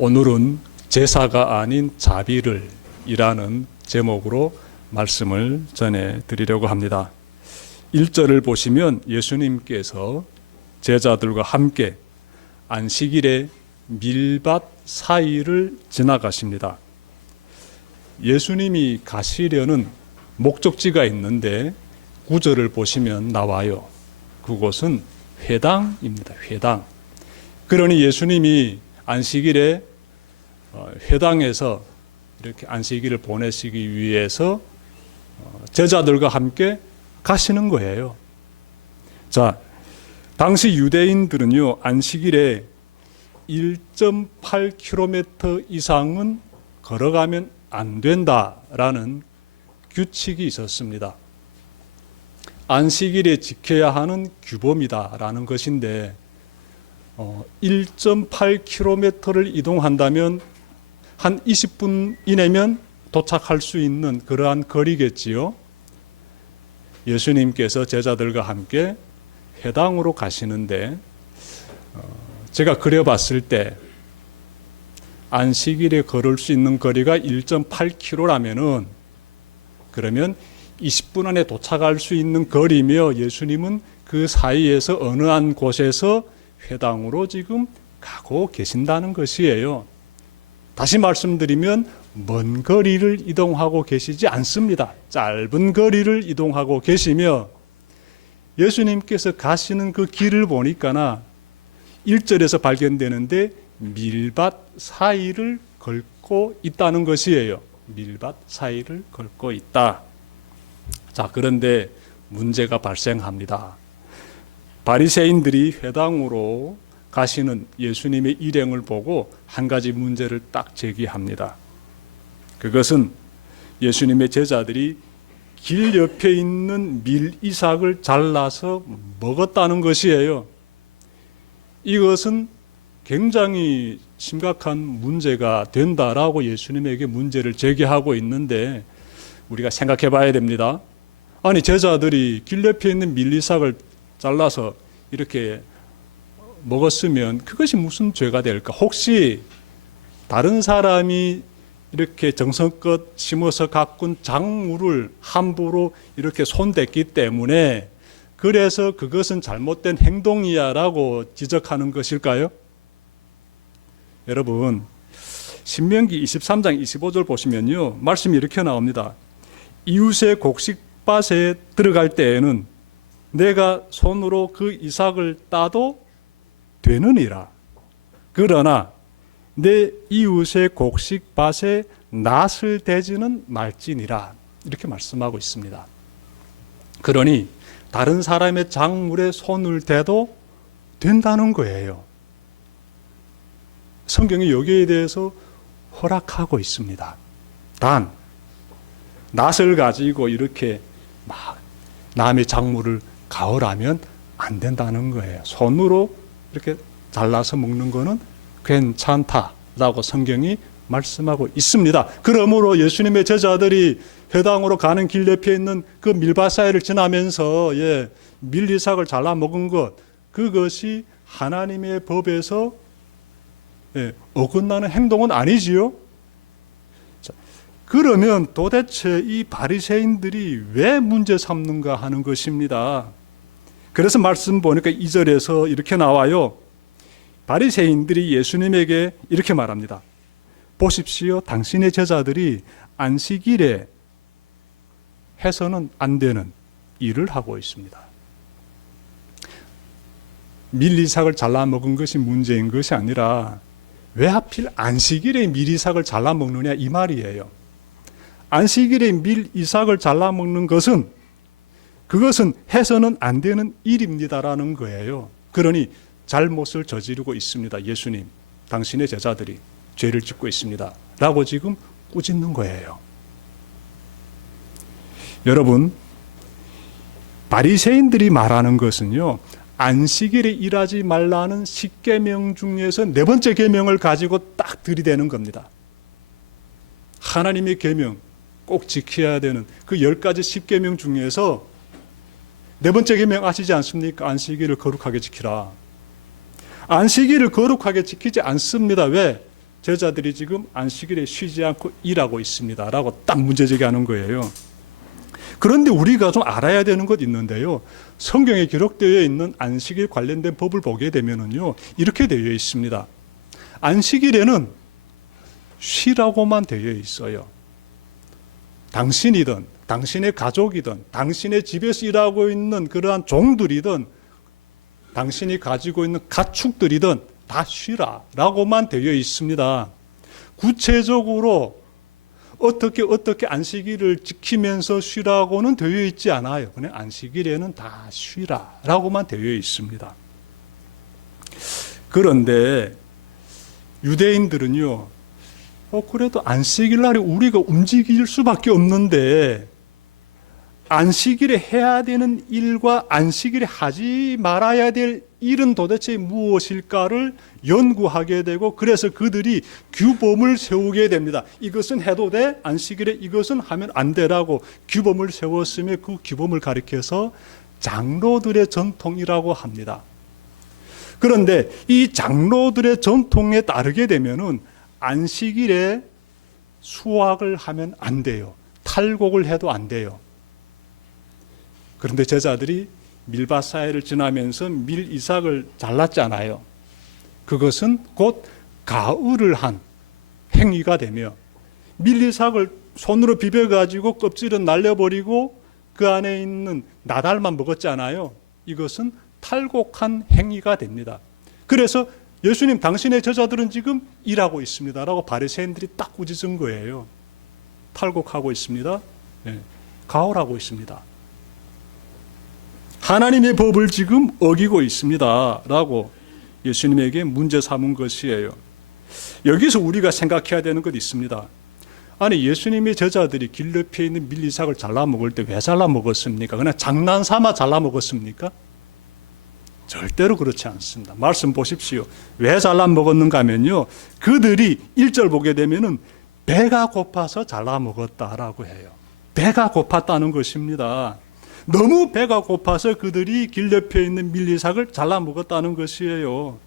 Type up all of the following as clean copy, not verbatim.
오늘은 제사가 아닌 자비를 이라는 제목으로 말씀을 전해드리려고 합니다. 1절을 보시면 예수님께서 제자들과 함께 안식일에 밀밭 사이를 지나가십니다. 예수님이 가시려는 목적지가 있는데 9절을 보시면 나와요. 그곳은 회당입니다. 회당. 그러니 예수님이 안식일에 회당에서 이렇게 안식일을 보내시기 위해서 제자들과 함께 가시는 거예요. 자, 당시 유대인들은요, 안식일에 1.8km 이상은 걸어가면 안 된다라는 규칙이 있었습니다. 안식일에 지켜야 하는 규범이다라는 것인데 1.8km를 이동한다면 한 20분 이내면 도착할 수 있는 그러한 거리겠지요. 예수님께서 제자들과 함께 회당으로 가시는데 제가 그려봤을 때 안식일에 걸을 수 있는 거리가 1.8km라면은 그러면 20분 안에 도착할 수 있는 거리며 예수님은 그 사이에서 어느 한 곳에서 회당으로 지금 가고 계신다는 것이에요. 다시 말씀드리면 먼 거리를 이동하고 계시지 않습니다. 짧은 거리를 이동하고 계시며 예수님께서 가시는 그 길을 보니까나 1절에서 발견되는데 밀밭 사이를 걷고 있다는 것이에요. 밀밭 사이를 걷고 있다. 자, 그런데 문제가 발생합니다. 바리새인들이 회당으로 가시는 예수님의 일행을 보고 한 가지 문제를 딱 제기합니다. 그것은 예수님의 제자들이 길 옆에 있는 밀이삭을 잘라서 먹었다는 것이에요. 이것은 굉장히 심각한 문제가 된다라고 예수님에게 문제를 제기하고 있는데 우리가 생각해 봐야 됩니다. 아니, 제자들이 길 옆에 있는 밀이삭을 잘라서 이렇게 먹었으면 그것이 무슨 죄가 될까? 혹시 다른 사람이 이렇게 정성껏 심어서 가꾼 작물을 함부로 이렇게 손댔기 때문에 그래서 그것은 잘못된 행동이야라고 지적하는 것일까요? 여러분, 신명기 23장 25절 보시면요, 말씀이 이렇게 나옵니다. 이웃의 곡식밭에 들어갈 때에는 내가 손으로 그 이삭을 따도 되느니라. 그러나 내 이웃의 곡식밭에 낫을 대지는 말지니라. 이렇게 말씀하고 있습니다. 그러니 다른 사람의 작물에 손을 대도 된다는 거예요. 성경이 여기에 대해서 허락하고 있습니다. 단, 낫을 가지고 이렇게 막 남의 작물을 가을하면 안 된다는 거예요. 손으로 이렇게 잘라서 먹는 거는 괜찮다라고 성경이 말씀하고 있습니다. 그러므로 예수님의 제자들이 회당으로 가는 길 옆에 있는 그 밀밭 사이를 지나면서 밀이삭을 잘라 먹은 것, 그것이 하나님의 법에서 어긋나는 행동은 아니지요. 자, 그러면 도대체 이 바리새인들이 왜 문제 삼는가 하는 것입니다. 그래서 말씀 보니까 2절에서 이렇게 나와요. 바리새인들이 예수님에게 이렇게 말합니다. 보십시오, 당신의 제자들이 안식일에 해서는 안 되는 일을 하고 있습니다. 밀이삭을 잘라 먹은 것이 문제인 것이 아니라 왜 하필 안식일에 밀이삭을 잘라 먹느냐 이 말이에요. 안식일에 밀이삭을 잘라 먹는 것은 그것은 해서는 안 되는 일입니다라는 거예요. 그러니 잘못을 저지르고 있습니다. 예수님, 당신의 제자들이 죄를 짓고 있습니다. 라고 지금 꾸짖는 거예요. 여러분, 바리새인들이 말하는 것은요, 안식일에 일하지 말라는 10계명 중에서 네 번째 계명을 가지고 딱 들이대는 겁니다. 하나님의 계명, 꼭 지켜야 되는 그 10가지 10계명 중에서 네 번째 계명 아시지 않습니까? 안식일을 거룩하게 지키라. 안식일을 거룩하게 지키지 않습니다. 왜? 제자들이 지금 안식일에 쉬지 않고 일하고 있습니다 라고 딱 문제제기하는 거예요. 그런데 우리가 좀 알아야 되는 것 있는데요, 성경에 기록되어 있는 안식일 관련된 법을 보게 되면은요, 이렇게 되어 있습니다. 안식일에는 쉬라고만 되어 있어요. 당신이든 당신의 가족이든 당신의 집에서 일하고 있는 그러한 종들이든 당신이 가지고 있는 가축들이든 다 쉬라 라고만 되어 있습니다. 구체적으로 어떻게 안식일을 지키면서 쉬라고는 되어 있지 않아요. 그냥 안식일에는 다 쉬라 라고만 되어 있습니다. 그런데 유대인들은요, 그래도 안식일 날에 우리가 움직일 수밖에 없는데 안식일에 해야 되는 일과 안식일에 하지 말아야 될 일은 도대체 무엇일까를 연구하게 되고, 그래서 그들이 규범을 세우게 됩니다. 이것은 해도 돼, 안식일에 이것은 하면 안 되라고 규범을 세웠으며 그 규범을 가리켜서 장로들의 전통이라고 합니다. 그런데 이 장로들의 전통에 따르게 되면은 안식일에 수확을 하면 안 돼요. 탈곡을 해도 안 돼요. 그런데 제자들이 밀밭사이를 지나면서 밀이삭을 잘랐잖아요. 그것은 곧 가을을 한 행위가 되며, 밀이삭을 손으로 비벼가지고 껍질은 날려버리고 그 안에 있는 나달만 먹었잖아요. 이것은 탈곡한 행위가 됩니다. 그래서 예수님, 당신의 제자들은 지금 일하고 있습니다 라고 바리새인들이 딱 꾸짖은 거예요. 탈곡하고 있습니다. 네, 가을하고 있습니다. 하나님의 법을 지금 어기고 있습니다 라고 예수님에게 문제 삼은 것이에요. 여기서 우리가 생각해야 되는 것 있습니다. 아니, 예수님의 제자들이 길 옆에 있는 밀이삭을 잘라 먹을 때 왜 잘라 먹었습니까? 그냥 장난 삼아 잘라 먹었습니까? 절대로 그렇지 않습니다. 말씀 보십시오. 왜 잘라 먹었는가 하면요, 그들이 1절 보게 되면은 배가 고파서 잘라 먹었다라고 해요. 배가 고팠다는 것입니다. 너무 배가 고파서 그들이 길 옆에 있는 밀이삭을 잘라 먹었다는 것이에요.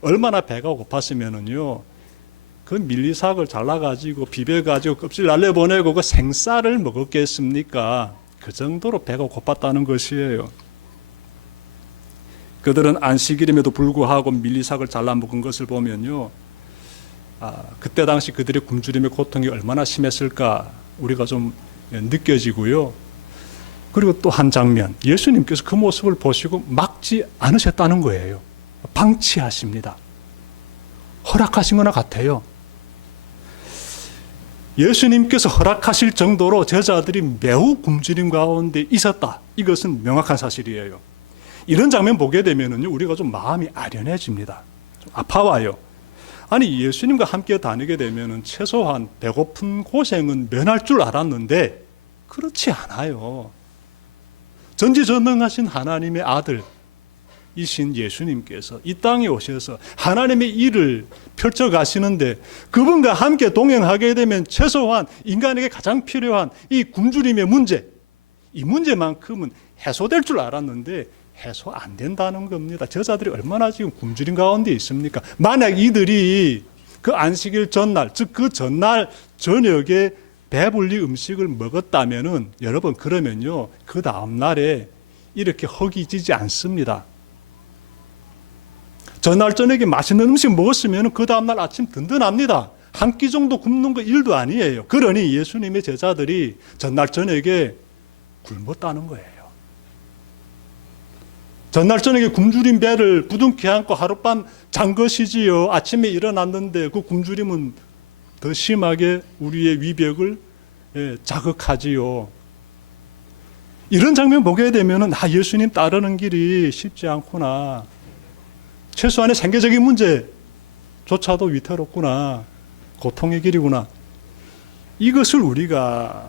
얼마나 배가 고팠으면은요, 그 밀이삭을 잘라가지고 비벼가지고 껍질 날려보내고 그 생쌀을 먹었겠습니까? 그 정도로 배가 고팠다는 것이에요. 그들은 안식일임에도 불구하고 밀이삭을 잘라 먹은 것을 보면요, 그때 당시 그들의 굶주림의 고통이 얼마나 심했을까 우리가 좀 느껴지고요. 그리고 또 한 장면, 예수님께서 그 모습을 보시고 막지 않으셨다는 거예요. 방치하십니다. 허락하신 거나 같아요. 예수님께서 허락하실 정도로 제자들이 매우 굶주림 가운데 있었다. 이것은 명확한 사실이에요. 이런 장면 보게 되면은요, 우리가 좀 마음이 아련해집니다. 좀 아파와요. 아니, 예수님과 함께 다니게 되면은 최소한 배고픈 고생은 면할 줄 알았는데 그렇지 않아요. 전지전능하신 하나님의 아들이신 예수님께서 이 땅에 오셔서 하나님의 일을 펼쳐 가시는데, 그분과 함께 동행하게 되면 최소한 인간에게 가장 필요한 이 굶주림의 문제, 이 문제만큼은 해소될 줄 알았는데 해소 안 된다는 겁니다. 제자들이 얼마나 지금 굶주림 가운데 있습니까? 만약 이들이 그 안식일 전날, 즉 그 전날 저녁에 배불리 음식을 먹었다면은, 여러분, 그러면요, 그 다음 날에 이렇게 허기지지 않습니다. 전날 저녁에 맛있는 음식 먹었으면 그 다음 날 아침 든든합니다. 한 끼 정도 굶는 거 일도 아니에요. 그러니 예수님의 제자들이 전날 저녁에 굶었다는 거예요. 전날 저녁에 굶주린 배를 부둥켜 안고 하룻밤 잔 것이지요. 아침에 일어났는데 그 굶주림은 더 심하게 우리의 위벽을 자극하지요. 이런 장면 보게 되면은 예수님 따르는 길이 쉽지 않구나. 최소한의 생계적인 문제조차도 위태롭구나. 고통의 길이구나. 이것을 우리가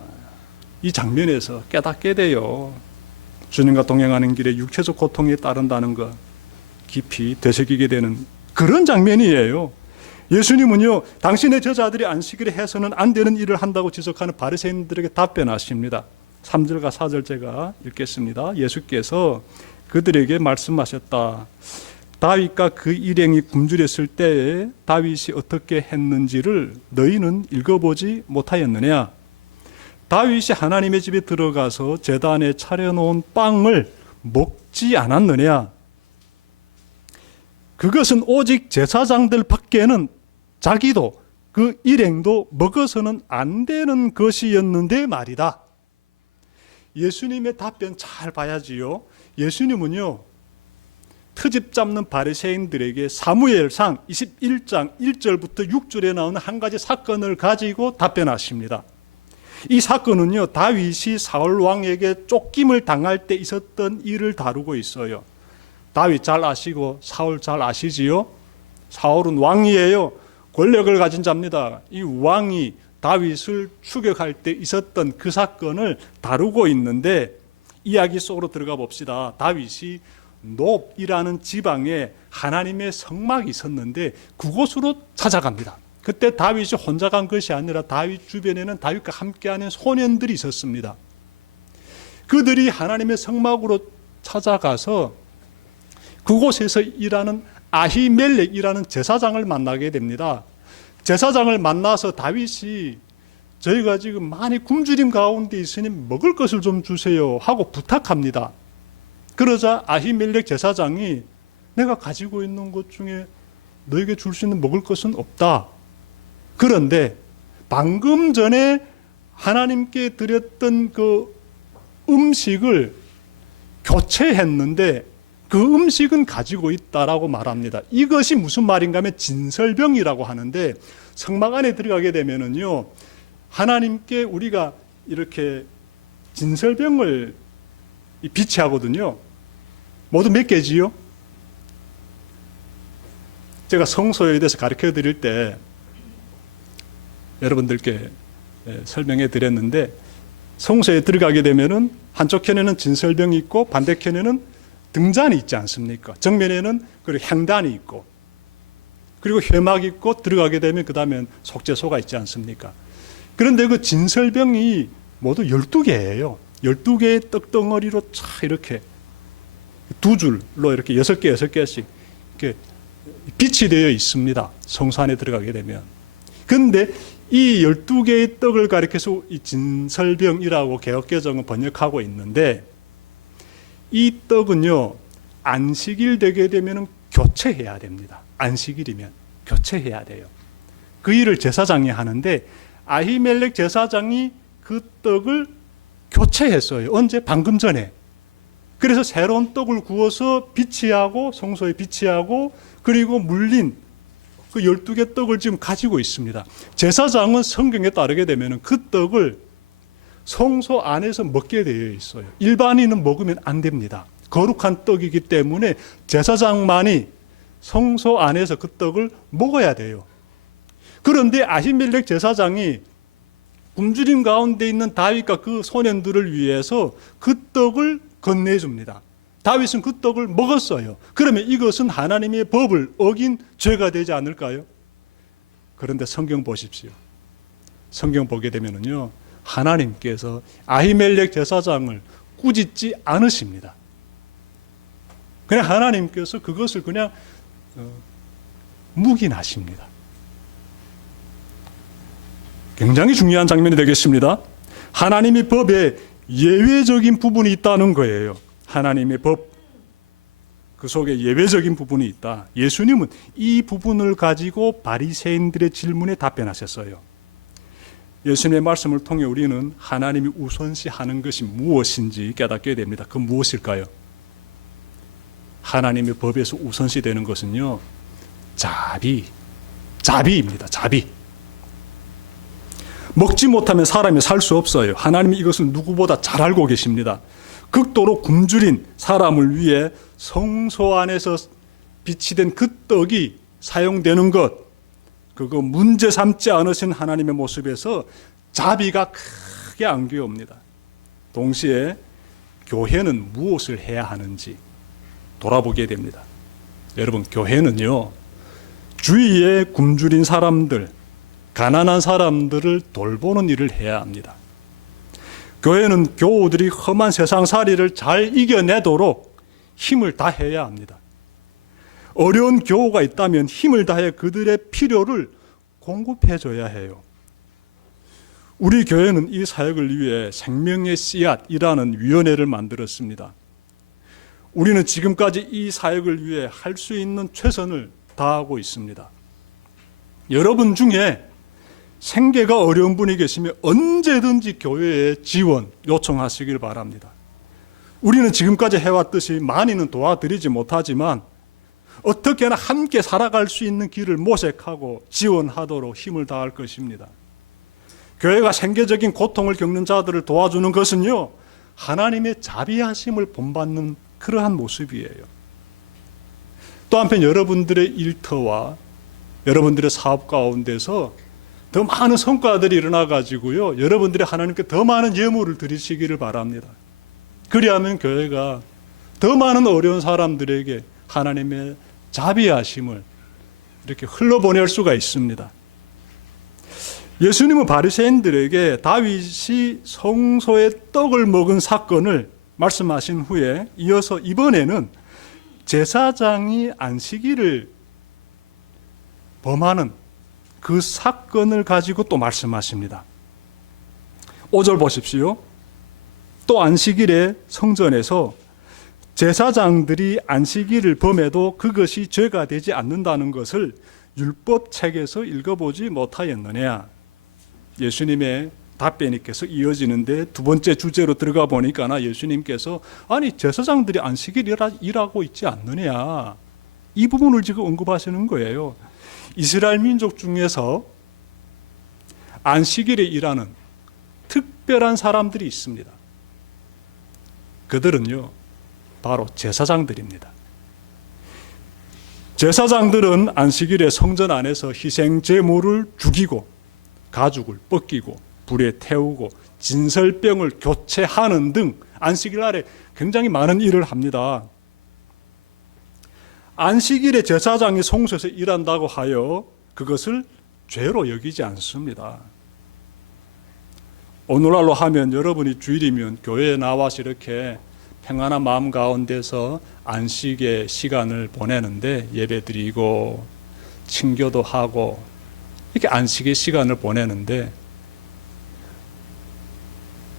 이 장면에서 깨닫게 돼요. 주님과 동행하는 길에 육체적 고통이 따른다는 것 깊이 되새기게 되는 그런 장면이에요. 예수님은요, 당신의 제자들이 안식일에 해서는 안 되는 일을 한다고 지적하는 바리새인들에게 답변하십니다. 3절과 4절 제가 읽겠습니다. 예수께서 그들에게 말씀하셨다. 다윗과 그 일행이 굶주렸을 때에 다윗이 어떻게 했는지를 너희는 읽어보지 못하였느냐? 다윗이 하나님의 집에 들어가서 제단에 차려놓은 빵을 먹지 않았느냐? 그것은 오직 제사장들 밖에는 자기도 그 일행도 먹어서는 안 되는 것이었는데 말이다. 예수님의 답변 잘 봐야지요. 예수님은요, 트집 잡는 바리새인들에게 사무엘상 21장 1절부터 6절에 나오는 한 가지 사건을 가지고 답변하십니다. 이 사건은요, 다윗이 사울 왕에게 쫓김을 당할 때 있었던 일을 다루고 있어요. 다윗 잘 아시고 사울 잘 아시지요? 사울은 왕이에요. 권력을 가진 자입니다. 이 왕이 다윗을 추격할 때 있었던 그 사건을 다루고 있는데, 이야기 속으로 들어가 봅시다. 다윗이 놉이라는 지방에 하나님의 성막이 있었는데 그곳으로 찾아갑니다. 그때 다윗이 혼자 간 것이 아니라 다윗 주변에는 다윗과 함께하는 소년들이 있었습니다. 그들이 하나님의 성막으로 찾아가서 그곳에서 일하는 아히멜렉이라는 제사장을 만나게 됩니다. 제사장을 만나서 다윗이 저희가 지금 많이 굶주림 가운데 있으니 먹을 것을 좀 주세요 하고 부탁합니다. 그러자 아히멜렉 제사장이 내가 가지고 있는 것 중에 너에게 줄 수 있는 먹을 것은 없다. 그런데 방금 전에 하나님께 드렸던 그 음식을 교체했는데 그 음식은 가지고 있다라고 말합니다. 이것이 무슨 말인가 하면 진설병이라고 하는데, 성막 안에 들어가게 되면은요, 하나님께 우리가 이렇게 진설병을 비치하거든요. 모두 몇 개지요? 제가 성소에 대해서 가르쳐 드릴 때 여러분들께 설명해 드렸는데, 성소에 들어가게 되면은 한쪽 켠에는 진설병이 있고 반대편에는 등잔이 있지 않습니까? 정면에는 그리고 향단이 있고 그리고 회막이 있고, 들어가게 되면 그 다음엔 속죄소가 있지 않습니까? 그런데 그 진설병이 모두 12개예요. 12개의 떡덩어리로 차 이렇게 두 줄로 이렇게 6개, 6개씩 이렇게 빛이 되어 있습니다. 성소 안에 들어가게 되면. 그런데 이 12개의 떡을 가리켜서 이 진설병이라고 개역개정은 번역하고 있는데, 이 떡은요, 안식일 되게 되면 교체해야 됩니다. 안식일이면 교체해야 돼요. 그 일을 제사장이 하는데, 아히멜렉 제사장이 그 떡을 교체했어요. 언제? 방금 전에. 그래서 새로운 떡을 구워서 비치하고, 성소에 비치하고, 그리고 물린 그 12개 떡을 지금 가지고 있습니다. 제사장은 성경에 따르게 되면 그 떡을 성소 안에서 먹게 되어 있어요. 일반인은 먹으면 안 됩니다. 거룩한 떡이기 때문에 제사장만이 성소 안에서 그 떡을 먹어야 돼요. 그런데 아히멜렉 제사장이 굶주림 가운데 있는 다윗과 그 소년들을 위해서 그 떡을 건네줍니다. 다윗은 그 떡을 먹었어요. 그러면 이것은 하나님의 법을 어긴 죄가 되지 않을까요? 그런데 성경 보십시오. 성경 보게 되면요, 하나님께서 아히멜렉 제사장을 꾸짖지 않으십니다. 그냥 하나님께서 그것을 그냥 묵인하십니다. 굉장히 중요한 장면이 되겠습니다. 하나님의 법에 예외적인 부분이 있다는 거예요. 하나님의 법, 그 속에 예외적인 부분이 있다. 예수님은 이 부분을 가지고 바리새인들의 질문에 답변하셨어요. 예수님의 말씀을 통해 우리는 하나님이 우선시하는 것이 무엇인지 깨닫게 됩니다. 그 무엇일까요? 하나님의 법에서 우선시되는 것은요, 자비입니다. 자비. 먹지 못하면 사람이 살 수 없어요. 하나님이 이것을 누구보다 잘 알고 계십니다. 극도로 굶주린 사람을 위해 성소 안에서 비치된 그 떡이 사용되는 것, 그거 문제 삼지 않으신 하나님의 모습에서 자비가 크게 안겨옵니다. 동시에 교회는 무엇을 해야 하는지 돌아보게 됩니다. 여러분, 교회는요, 주위에 굶주린 사람들, 가난한 사람들을 돌보는 일을 해야 합니다. 교회는 교우들이 험한 세상살이를 잘 이겨내도록 힘을 다해야 합니다. 어려운 교우가 있다면 힘을 다해 그들의 필요를 공급해줘야 해요. 우리 교회는 이 사역을 위해 생명의 씨앗이라는 위원회를 만들었습니다. 우리는 지금까지 이 사역을 위해 할 수 있는 최선을 다하고 있습니다. 여러분 중에 생계가 어려운 분이 계시면 언제든지 교회에 지원 요청하시길 바랍니다. 우리는 지금까지 해왔듯이 많이는 도와드리지 못하지만 어떻게나 함께 살아갈 수 있는 길을 모색하고 지원하도록 힘을 다할 것입니다. 교회가 생계적인 고통을 겪는 자들을 도와주는 것은요, 하나님의 자비하심을 본받는 그러한 모습이에요. 또 한편 여러분들의 일터와 여러분들의 사업 가운데서 더 많은 성과들이 일어나 가지고요, 여러분들이 하나님께 더 많은 예물을 드리시기를 바랍니다. 그리하면 교회가 더 많은 어려운 사람들에게 하나님의 자비하심을 이렇게 흘러보낼 수가 있습니다. 예수님은 바리새인들에게 다윗이 성소에 떡을 먹은 사건을 말씀하신 후에 이어서 이번에는 제사장이 안식일을 범하는 그 사건을 가지고 또 말씀하십니다. 5절 보십시오. 또 안식일에 성전에서 제사장들이 안식일을 범해도 그것이 죄가 되지 않는다는 것을 율법책에서 읽어보지 못하였느냐. 예수님의 답변이 계속 이어지는데 두 번째 주제로 들어가 보니까 예수님께서 아니 제사장들이 안식일 일하고 있지 않느냐, 이 부분을 지금 언급하시는 거예요. 이스라엘 민족 중에서 안식일에 일하는 특별한 사람들이 있습니다. 그들은요 바로 제사장들입니다. 제사장들은 안식일에 성전 안에서 희생 제물을 죽이고 가죽을 벗기고 불에 태우고 진설병을 교체하는 등 안식일 날에 굉장히 많은 일을 합니다. 안식일에 제사장이 성소에서 일한다고 하여 그것을 죄로 여기지 않습니다. 오늘날로 하면 여러분이 주일이면 교회에 나와서 이렇게 평안한 마음 가운데서 안식의 시간을 보내는데 예배드리고 친교도 하고 이렇게 안식의 시간을 보내는데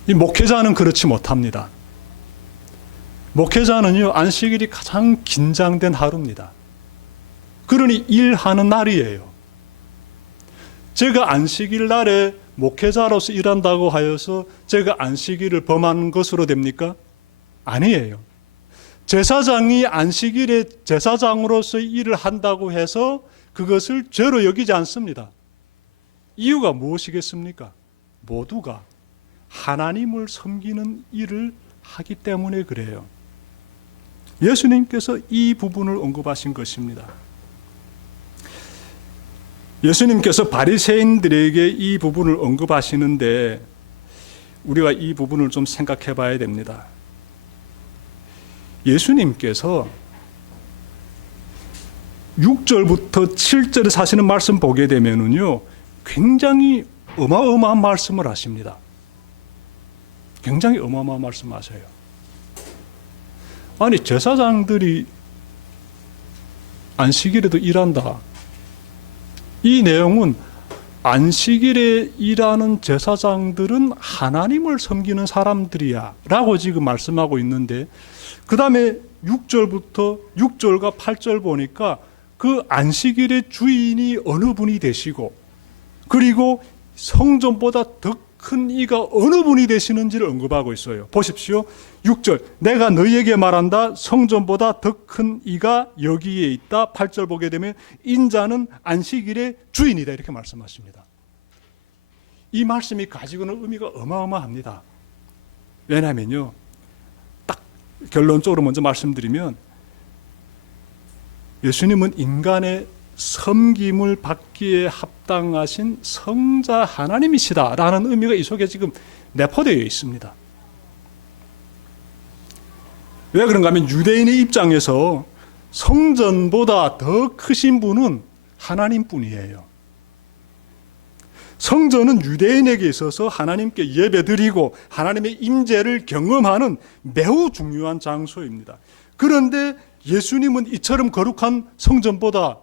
이 목회자는 그렇지 못합니다. 목회자는요 안식일이 가장 긴장된 하루입니다. 그러니 일하는 날이에요. 제가 안식일 날에 목회자로서 일한다고 하여서 제가 안식일을 범하는 것으로 됩니까? 아니에요. 제사장이 안식일에 제사장으로서 일을 한다고 해서 그것을 죄로 여기지 않습니다. 이유가 무엇이겠습니까? 모두가 하나님을 섬기는 일을 하기 때문에 그래요. 예수님께서 이 부분을 언급하신 것입니다. 예수님께서 바리새인들에게 이 부분을 언급하시는데 우리가 이 부분을 좀 생각해 봐야 됩니다. 예수님께서 6절부터 7절에 하시는 말씀 보게 되면은요 굉장히 어마어마한 말씀을 하십니다. 굉장히 어마어마한 말씀하셔요. 아니 제사장들이 안식일에도 일한다. 이 내용은 안식일에 일하는 제사장들은 하나님을 섬기는 사람들이야 라고 지금 말씀하고 있는데 그 다음에 6절과 8절 보니까 그 안식일의 주인이 어느 분이 되시고 그리고 성전보다 더 큰 이가 어느 분이 되시는지를 언급하고 있어요. 보십시오. 6절 내가 너희에게 말한다. 성전보다 더 큰 이가 여기에 있다. 8절 보게 되면 인자는 안식일의 주인이다 이렇게 말씀하십니다. 이 말씀이 가지고는 의미가 어마어마합니다. 왜냐하면요 딱 결론적으로 먼저 말씀드리면 예수님은 인간의 섬김을 받기에 합당하신 성자 하나님이시다라는 의미가 이 속에 지금 내포되어 있습니다. 왜 그런가 하면 유대인의 입장에서 성전보다 더 크신 분은 하나님뿐이에요. 성전은 유대인에게 있어서 하나님께 예배드리고 하나님의 임재를 경험하는 매우 중요한 장소입니다. 그런데 예수님은 이처럼 거룩한 성전보다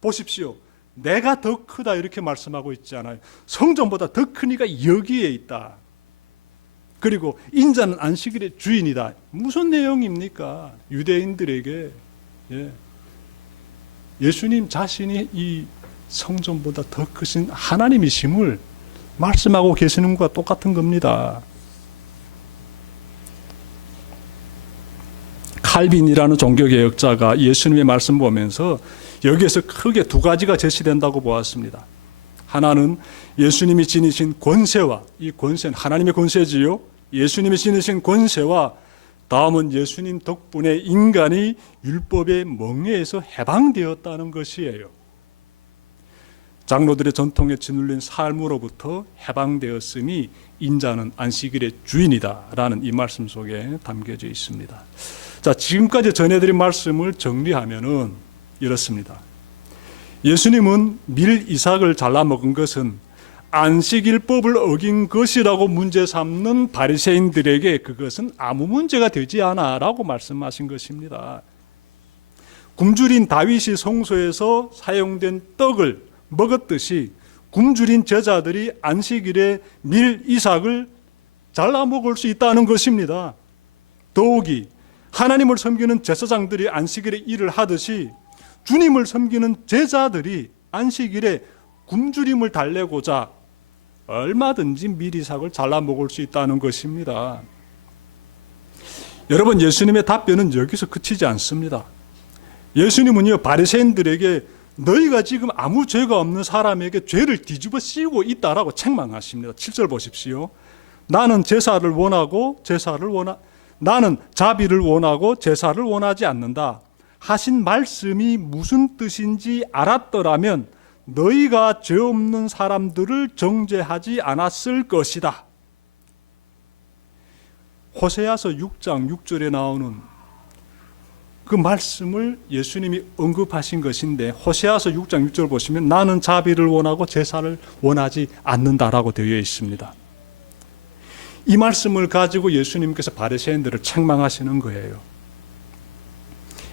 보십시오, 내가 더 크다 이렇게 말씀하고 있지 않아요. 성전보다 더 크니까 여기에 있다. 그리고 인자는 안식일의 주인이다. 무슨 내용입니까? 유대인들에게 예수님 자신이 이 성전보다 더 크신 하나님이심을 말씀하고 계시는 것과 똑같은 겁니다. 칼빈이라는 종교개혁자가 예수님의 말씀 보면서 여기에서 크게 두 가지가 제시된다고 보았습니다. 하나는 예수님이 지니신 권세와, 이 권세는 하나님의 권세지요. 예수님이 지니신 권세와, 다음은 예수님 덕분에 인간이 율법의 멍에에서 해방되었다는 것이에요. 장로들의 전통에 짓눌린 삶으로부터 해방되었으니 인자는 안식일의 주인이다라는 이 말씀 속에 담겨져 있습니다. 자, 지금까지 전해드린 말씀을 정리하면은 이렇습니다. 예수님은 밀 이삭을 잘라 먹은 것은 안식일법을 어긴 것이라고 문제 삼는 바리새인들에게 그것은 아무 문제가 되지 않아라고 말씀하신 것입니다. 굶주린 다윗이 성소에서 사용된 떡을 먹었듯이 굶주린 제자들이 안식일에 밀 이삭을 잘라 먹을 수 있다는 것입니다. 더욱이 하나님을 섬기는 제사장들이 안식일에 일을 하듯이 주님을 섬기는 제자들이 안식일에 굶주림을 달래고자 얼마든지 밀 이삭을 잘라 먹을 수 있다는 것입니다. 여러분, 예수님의 답변은 여기서 그치지 않습니다. 예수님은요, 바리새인들에게 너희가 지금 아무 죄가 없는 사람에게 죄를 뒤집어 씌우고 있다라고 책망하십니다. 7절 보십시오. 나는 나는 자비를 원하고 제사를 원하지 않는다 하신 말씀이 무슨 뜻인지 알았더라면 너희가 죄 없는 사람들을 정죄하지 않았을 것이다. 호세아서 6장 6절에 나오는 그 말씀을 예수님이 언급하신 것인데, 호세아서 6장 6절 보시면 나는 자비를 원하고 제사를 원하지 않는다라고 되어 있습니다. 이 말씀을 가지고 예수님께서 바리새인들을 책망하시는 거예요.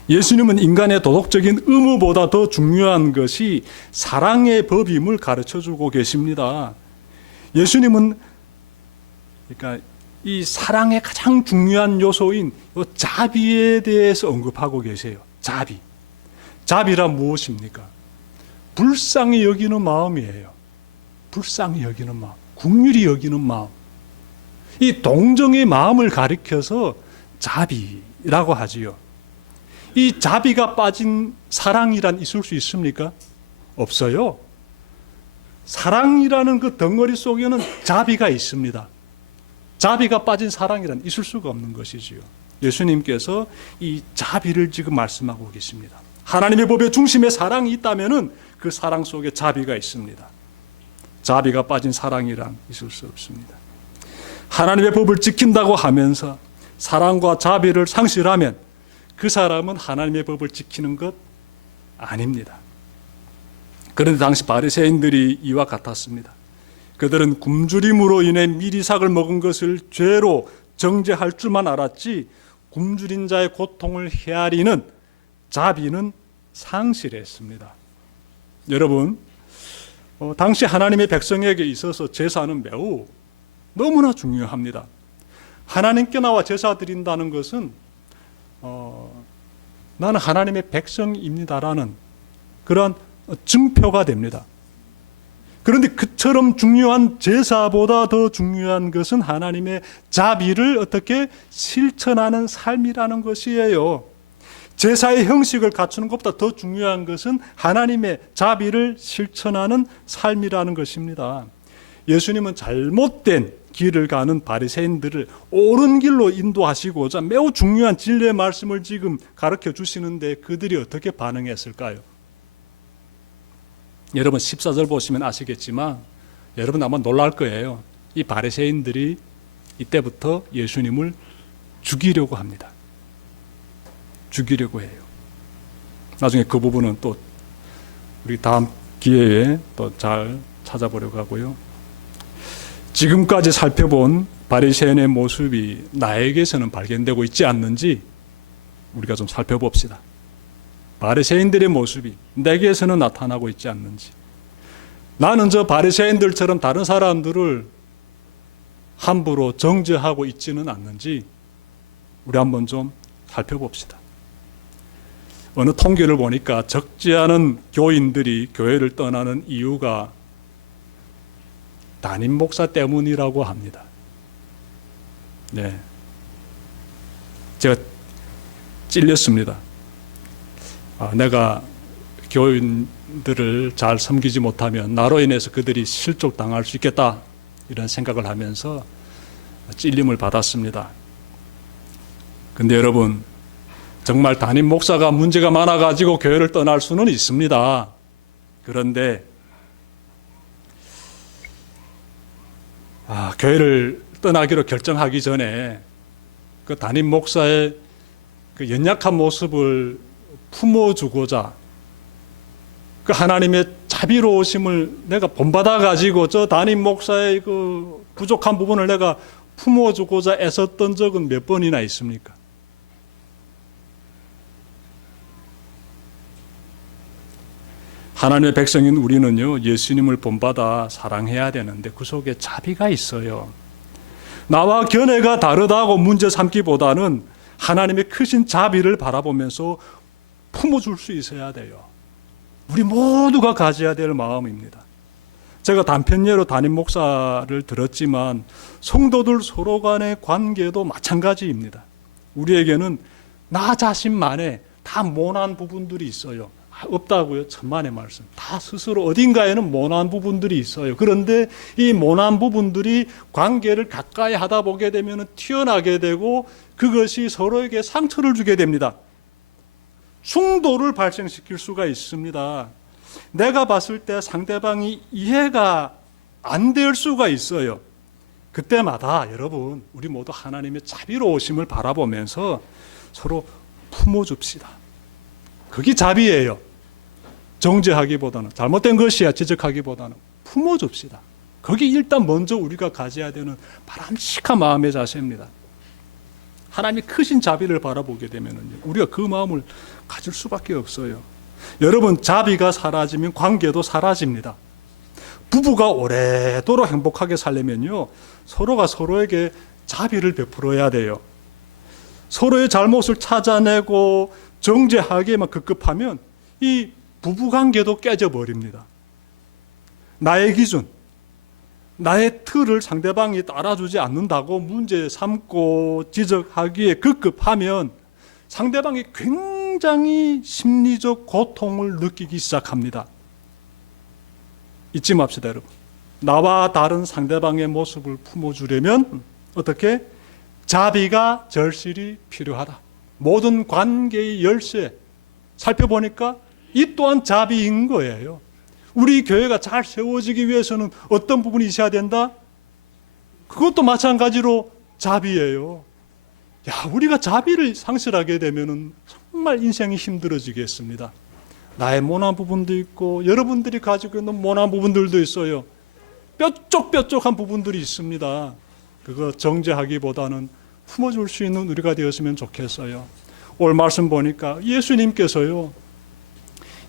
예수님은 인간의 도덕적인 의무보다 더 중요한 것이 사랑의 법임을 가르쳐주고 계십니다. 예수님은 그러니까 이 사랑의 가장 중요한 요소인 자비에 대해서 언급하고 계세요. 자비란 무엇입니까? 불쌍히 여기는 마음이에요. 불쌍히 여기는 마음, 긍휼히 여기는 마음. 이 동정의 마음을 가리켜서 자비라고 하지요. 이 자비가 빠진 사랑이란 있을 수 있습니까? 없어요. 사랑이라는 그 덩어리 속에는 자비가 있습니다. 자비가 빠진 사랑이란 있을 수가 없는 것이지요. 예수님께서 이 자비를 지금 말씀하고 계십니다. 하나님의 법의 중심에 사랑이 있다면은 그 사랑 속에 자비가 있습니다. 자비가 빠진 사랑이란 있을 수 없습니다. 하나님의 법을 지킨다고 하면서 사랑과 자비를 상실하면 그 사람은 하나님의 법을 지키는 것 아닙니다. 그런데 당시 바리새인들이 이와 같았습니다. 그들은 굶주림으로 인해 밀이삭을 먹은 것을 죄로 정죄할 줄만 알았지 굶주린 자의 고통을 헤아리는 자비는 상실했습니다. 여러분, 당시 하나님의 백성에게 있어서 제사는 매우 너무나 중요합니다. 하나님께 나와 제사 드린다는 것은 나는 하나님의 백성입니다라는 그러한 증표가 됩니다. 그런데 그처럼 중요한 제사보다 더 중요한 것은 하나님의 자비를 어떻게 실천하는 삶이라는 것이에요. 제사의 형식을 갖추는 것보다 더 중요한 것은 하나님의 자비를 실천하는 삶이라는 것입니다. 예수님은 잘못된 길을 가는 바리새인들을 옳은 길로 인도하시고자 매우 중요한 진리의 말씀을 지금 가르쳐 주시는데 그들이 어떻게 반응했을까요? 여러분 14절 보시면 아시겠지만 여러분 아마 놀랄 거예요. 이 바리새인들이 이때부터 예수님을 죽이려고 합니다. 죽이려고 해요. 나중에 그 부분은 또 우리 다음 기회에 또 잘 찾아보려고 하고요. 지금까지 살펴본 바리새인의 모습이 나에게서는 발견되고 있지 않는지 우리가 좀 살펴봅시다. 바리새인들의 모습이 내게서는 나타나고 있지 않는지, 나는 저 바리새인들처럼 다른 사람들을 함부로 정죄하고 있지는 않는지 우리 한번 좀 살펴봅시다. 어느 통계를 보니까 적지 않은 교인들이 교회를 떠나는 이유가 담임 목사 때문이라고 합니다. 네, 제가 찔렸습니다. 내가 교인들을 잘 섬기지 못하면 나로 인해서 그들이 실족당할 수 있겠다, 이런 생각을 하면서 찔림을 받았습니다. 근데 여러분, 정말 담임 목사가 문제가 많아가지고 교회를 떠날 수는 있습니다. 그런데 교회를 떠나기로 결정하기 전에 그 담임 목사의 그 연약한 모습을 품어주고자 그 하나님의 자비로우심을 내가 본받아 가지고 저 담임 목사의 그 부족한 부분을 내가 품어주고자 애썼던 적은 몇 번이나 있습니까? 하나님의 백성인 우리는요, 예수님을 본받아 사랑해야 되는데 그 속에 자비가 있어요. 나와 견해가 다르다고 문제 삼기보다는 하나님의 크신 자비를 바라보면서 품어줄 수 있어야 돼요. 우리 모두가 가져야 될 마음입니다. 제가 단편 예로 담임 목사를 들었지만 성도들 서로 간의 관계도 마찬가지입니다. 우리에게는 나 자신만의 다 모난 부분들이 있어요. 없다고요? 천만의 말씀. 다 스스로 어딘가에는 모난 부분들이 있어요. 그런데 이 모난 부분들이 관계를 가까이 하다 보게 되면 튀어나게 되고 그것이 서로에게 상처를 주게 됩니다. 충돌을 발생시킬 수가 있습니다. 내가 봤을 때 상대방이 이해가 안 될 수가 있어요. 그때마다 여러분, 우리 모두 하나님의 자비로우심을 바라보면서 서로 품어줍시다. 그게 자비예요. 정죄하기보다는, 잘못된 것이야 지적하기보다는 품어줍시다. 그게 일단 먼저 우리가 가져야 되는 바람직한 마음의 자세입니다. 하나님의 크신 자비를 바라보게 되면 우리가 그 마음을 가질 수밖에 없어요. 여러분, 자비가 사라지면 관계도 사라집니다. 부부가 오래도록 행복하게 살려면요, 서로가 서로에게 자비를 베풀어야 돼요. 서로의 잘못을 찾아내고 정죄하기에만 급급하면 이 부부관계도 깨져버립니다. 나의 기준, 나의 틀을 상대방이 따라주지 않는다고 문제 삼고 지적하기에 급급하면 상대방이 굉장히 심리적 고통을 느끼기 시작합니다. 잊지 맙시다, 여러분. 나와 다른 상대방의 모습을 품어주려면 어떻게? 자비가 절실히 필요하다. 모든 관계의 열쇠 살펴보니까 이 또한 자비인 거예요. 우리 교회가 잘 세워지기 위해서는 어떤 부분이 있어야 된다? 그것도 마찬가지로 자비예요. 우리가 자비를 상실하게 되면 정말 인생이 힘들어지겠습니다. 나의 모난 부분도 있고 여러분들이 가지고 있는 모난 부분들도 있어요. 뾰족뾰족한 부분들이 있습니다. 그거 정죄하기보다는 품어줄 수 있는 우리가 되었으면 좋겠어요. 오늘 말씀 보니까 예수님께서요,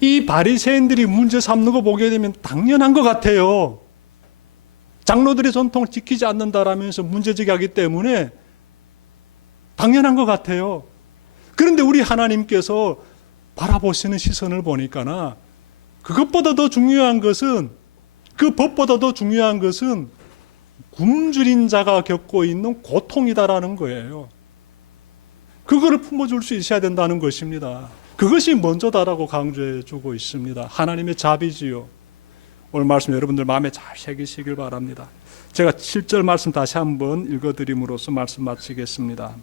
이 바리새인들이 문제 삼는 거 보게 되면 당연한 것 같아요. 장로들의 전통을 지키지 않는다라면서 문제제기하기 때문에 당연한 것 같아요. 그런데 우리 하나님께서 바라보시는 시선을 보니까나 그것보다 더 중요한 것은, 그 법보다 더 중요한 것은 굶주린 자가 겪고 있는 고통이다라는 거예요. 그거를 품어줄 수 있어야 된다는 것입니다. 그것이 먼저다라고 강조해 주고 있습니다. 하나님의 자비지요. 오늘 말씀 여러분들 마음에 잘 새기시길 바랍니다. 제가 7절 말씀 다시 한번 읽어드림으로써 말씀 마치겠습니다.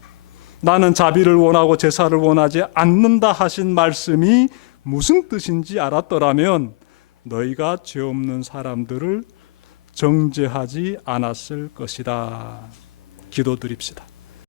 나는 자비를 원하고 제사를 원하지 않는다 하신 말씀이 무슨 뜻인지 알았더라면 너희가 죄 없는 사람들을 정죄하지 않았을 것이다. 기도드립시다.